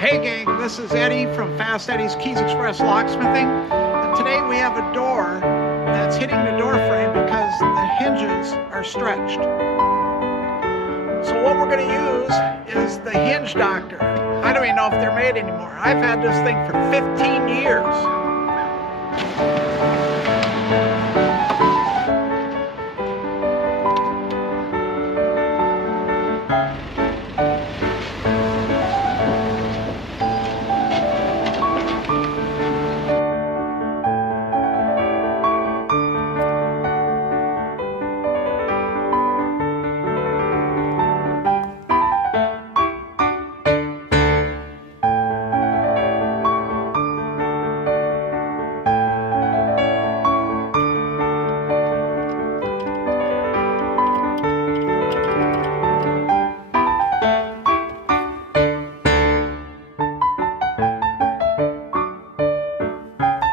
Hey gang, this is Eddie from Fast Eddie's Keys Express Locksmithing, and today we have a door that's hitting the door frame because the hinges are stretched. So what we're going to use is the hinge doctor. I don't even know if they're made anymore. I've had this thing for 15 years.